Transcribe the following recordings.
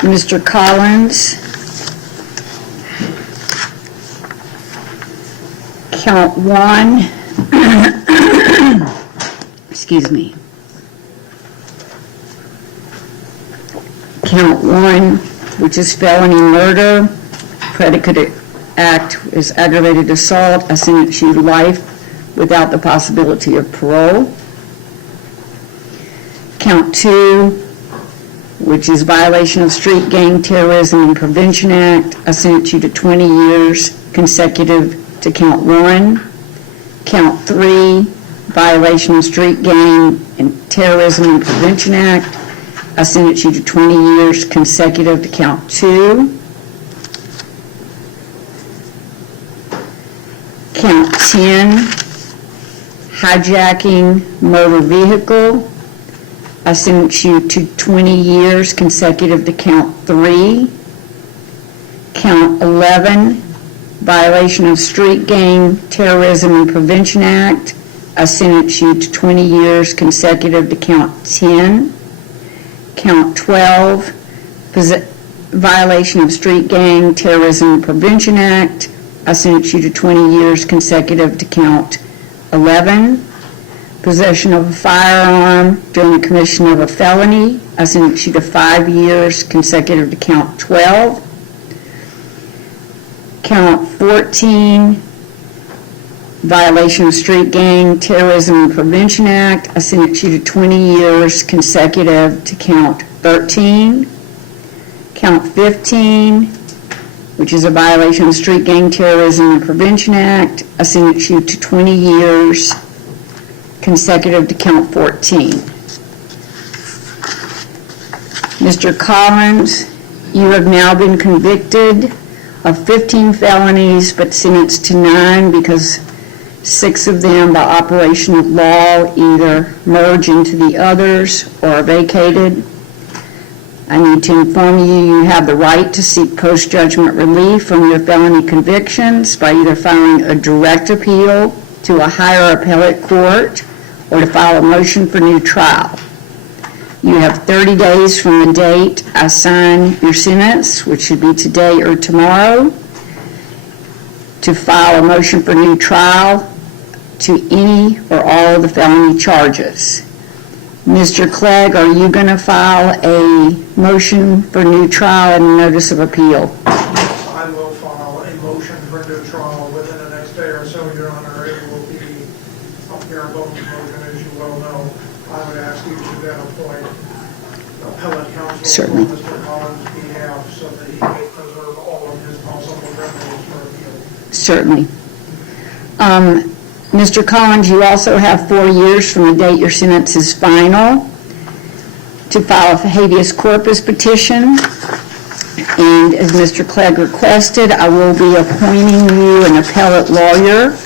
Mr. Collins. Count 1. Excuse me. Count 1, which is felony murder. Predicate act is aggravated assault. I sentence you to life without the possibility of parole. Count 2, which is violation of Street Gang Terrorism and Prevention Act. I sentence you to 20 years consecutive to count 1. Count 3, violation of Street Gang and Terrorism and Prevention Act. I sentence you to 20 years consecutive to count 2. Count 10, hijacking motor vehicle. I sentence you to 20 years consecutive to count 3. Count 11, violation of Street Gang Terrorism and Prevention Act. I sentence you to 20 years consecutive to count 10. Count 12, violation of Street Gang Terrorism and Prevention Act. I sentence you to 20 years consecutive to count 11. Possession of a firearm during the commission of a felony. I sentence you to 5 years consecutive to count 12. Count 14, violation of Street Gang Terrorism and Prevention Act. I sentence you to 20 years consecutive to count 13. Count 15, which is a violation of Street Gang Terrorism and Prevention Act. I sentence you to 20 years consecutive to count 14. Mr. Collins, you have now been convicted of 15 felonies, but sentenced to 9 because 6 of them, by operation of law, either merge into the others or are vacated. I need to inform you you have the right to seek post-judgment relief from your felony convictions by either filing a direct appeal to a higher appellate court or to file a motion for new trial. You have 30 days from the date I sign your sentence, which should be today or tomorrow, to file a motion for new trial to any or all of the felony charges. Mr. Clegg, are you going to file a motion for new trial and a notice of appeal? I will file a motion for new trial within the next day or so, Your Honor. It will be up here voting motion, as you well know. I would ask you to then appoint appellate counsel Certainly. on Mr. Collins' behalf so that he may preserve all of his possible remedies for appeal. Certainly. Mr. Collins, you also have 4 years from the date your sentence is final to file a habeas corpus petition. And as Mr. Clegg requested, I will be appointing you an appellate lawyer.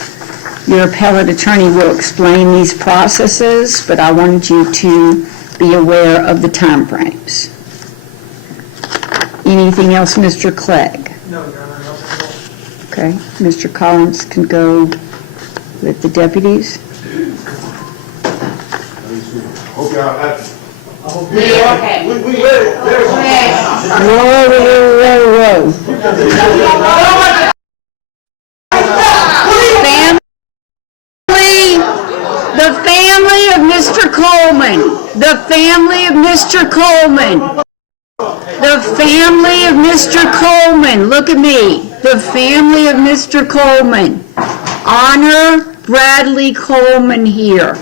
Your appellate attorney will explain these processes, but I wanted you to be aware of the time frames. Anything else, Mr. Clegg? No, Your Honor, nothing else. Okay, Mr. Collins can go with the deputies. Hope y'all happy. Yeah, okay. We ready. Whoa. The family of Mr. Coleman. The family of Mr. Coleman. The family of Mr. Coleman. Look at me. The family of Mr. Coleman. Honor Bradley Coleman here.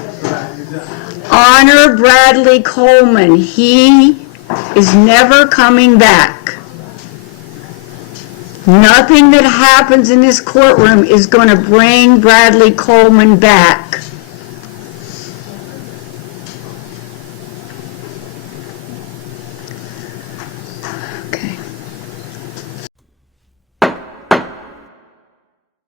Honor Bradley Coleman. He is never coming back. Nothing that happens in this courtroom is going to bring Bradley Coleman back.